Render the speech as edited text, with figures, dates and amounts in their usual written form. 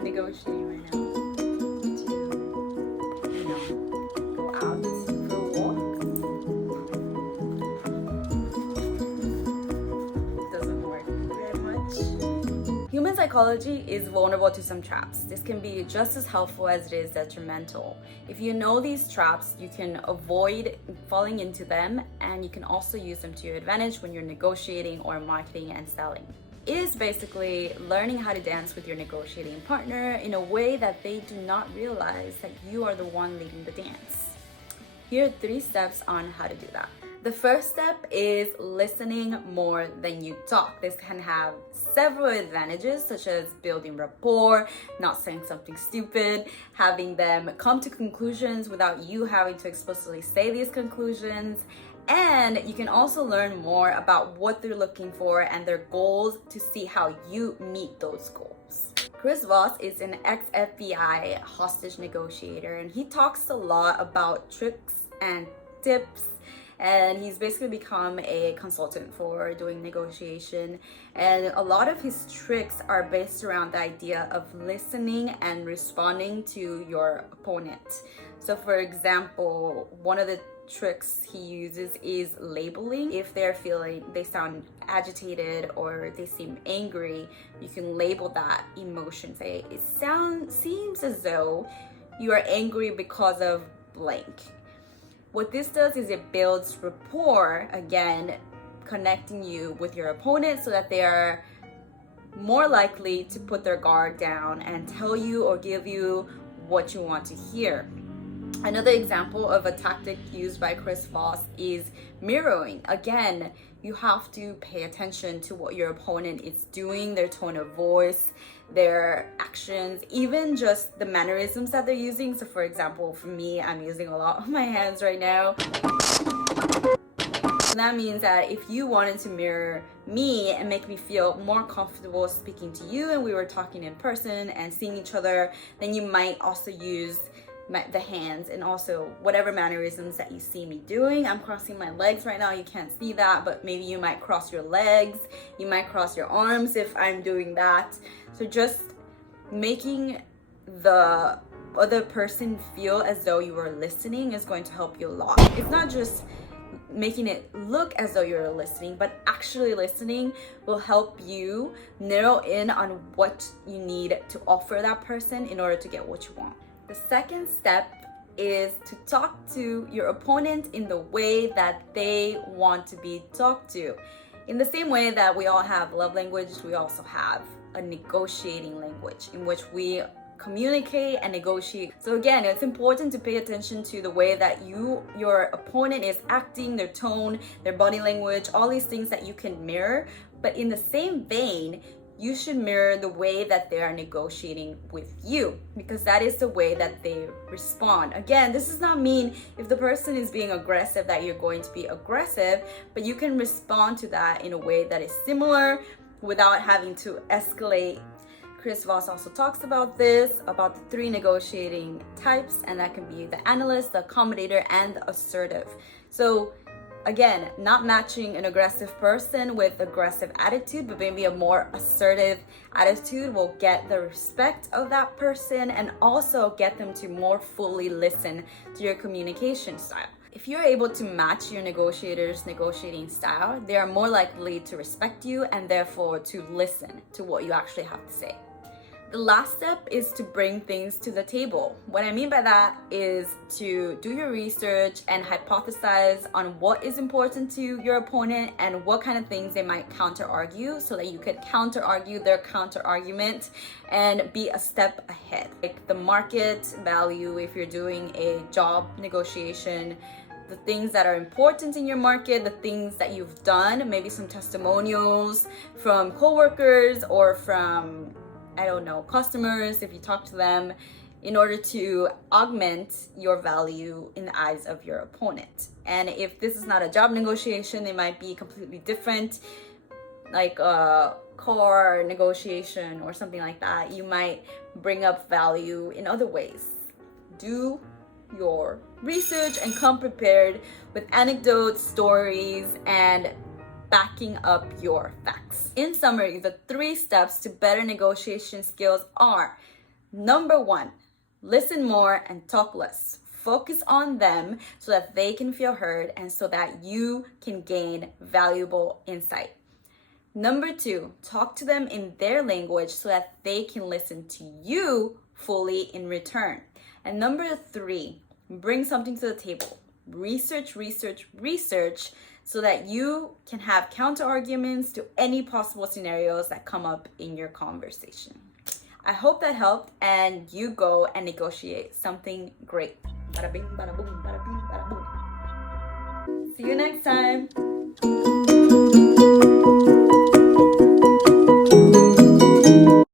we negotiating right now to, go out for a walk? It doesn't work very much. Human psychology is vulnerable to some traps. This can be just as helpful as it is detrimental. If you know these traps, you can avoid falling into them, and you can also use them to your advantage when you're negotiating or marketing and selling. It is basically learning how to dance with your negotiating partner in a way that they do not realize that you are the one leading the dance. Here are 3 steps on how to do that. The first step is listening more than you talk. This can have several advantages, such as building rapport, not saying something stupid, having them come to conclusions without you having to explicitly say these conclusions. And you can also learn more about what they're looking for and their goals to see how you meet those goals. Chris Voss is an ex-FBI hostage negotiator, and he talks a lot about tricks and tips, and he's basically become a consultant for doing negotiation. And a lot of his tricks are based around the idea of listening and responding to your opponent. So for example, one of the tricks he uses is labeling. If they sound agitated or they seem angry, you can label that emotion. Say, it seems as though you are angry because of blank. What this does is it builds rapport, again, connecting you with your opponent so that they are more likely to put their guard down and tell you or give you what you want to hear. Another example of a tactic used by Chris Voss is mirroring. Again, you have to pay attention to what your opponent is doing, their tone of voice, their actions, even just the mannerisms that they're using. So for example, for me, I'm using a lot of my hands right now. That means that if you wanted to mirror me and make me feel more comfortable speaking to you and we were talking in person and seeing each other, then you might also use the hands and also whatever mannerisms that you see me doing. I'm crossing my legs right now. You can't see that, but maybe you might cross your legs. You might cross your arms if I'm doing that. So just making the other person feel as though you are listening is going to help you a lot. It's not just making it look as though you're listening, but actually listening will help you narrow in on what you need to offer that person in order to get what you want. The second step is to talk to your opponent in the way that they want to be talked to. In the same way that we all have love language, we also have a negotiating language in which we communicate and negotiate. So again, it's important to pay attention to the way that your opponent is acting, their tone, their body language, all these things that you can mirror. But in the same vein, you should mirror the way that they are negotiating with you, because that is the way that they respond. Again, this does not mean if the person is being aggressive that you're going to be aggressive, but you can respond to that in a way that is similar without having to escalate. Chris Voss also talks about this, about the 3 negotiating types, and that can be the analyst, the accommodator, and the assertive. So again, not matching an aggressive person with aggressive attitude, but maybe a more assertive attitude will get the respect of that person and also get them to more fully listen to your communication style. If you're able to match your negotiator's negotiating style, they are more likely to respect you and therefore to listen to what you actually have to say. The last step is to bring things to the table. What I mean by that is to do your research and hypothesize on what is important to your opponent and what kind of things they might counter-argue so that you could counter-argue their counter-argument and be a step ahead. Like the market value, if you're doing a job negotiation, the things that are important in your market, the things that you've done, maybe some testimonials from coworkers or from customers, if you talk to them, in order to augment your value in the eyes of your opponent. And if this is not a job negotiation, it might be completely different, like a car negotiation or something like that. You might bring up value in other ways. Do your research and come prepared with anecdotes, stories, and backing up your facts. In summary, the 3 steps to better negotiation skills are: Number 1, listen more and talk less. Focus on them so that they can feel heard and so that you can gain valuable insight. Number 2, talk to them in their language so that they can listen to you fully in return. And number 3, bring something to the table. Research so that you can have counter arguments to any possible scenarios that come up in your conversation. I hope that helped and you go and negotiate something great. Bada bing, bada boom, bada bing, bada boom. See you next time.